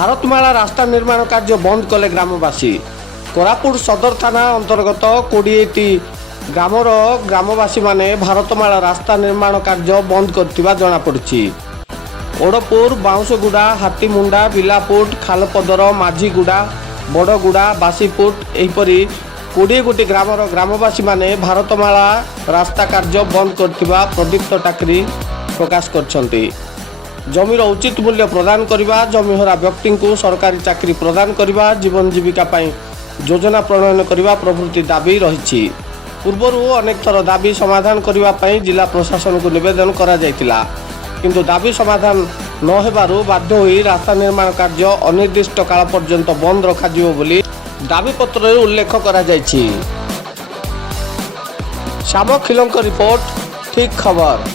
भारतमाला रास्ता निर्माण कार्य बंद कले ग्रामवासी। कोरापुट सदर थाना अंतर्गत 20टी ग्रामर ग्रामवासी माने भारतमाला रास्ता निर्माण कार्य बंद करथिबा जणा पड़छि। ओडपुर, बाउंसगुड़ा, हाटीमुंडा, बिलापुट, खालपदर, माझीगुड़ा, बड़गुड़ा, बासीपुट एहिपरि 20 गोटी ग्रामर ग्रामवासी माने भारतमाला रास्ता कार्य बंद करथिबा प्रदीप्त टाकरी प्रकाश करछन्ति। जमीर उचित मूल्य प्रदान करने, जमीहरा व्यक्ति को सरकारी चाकरी प्रदान करने, जीवन जीविका पाई योजना प्रणयन करने प्रभृति दाबी रही। पूर्वर अनेक थर दाबी समाधान करने जिला प्रशासन को निवेदन करा जायतिला, किंतु दाबी समाधान न हेबारु बाध्य होई रास्ता निर्माण कार्य अनिर्दिष्ट काल पर्यंत बंद रखाजिवो बोली दाबी पत्र उल्लेख करा जायछि। श्याम खिलंक रिपोर्ट, ठीक खबर।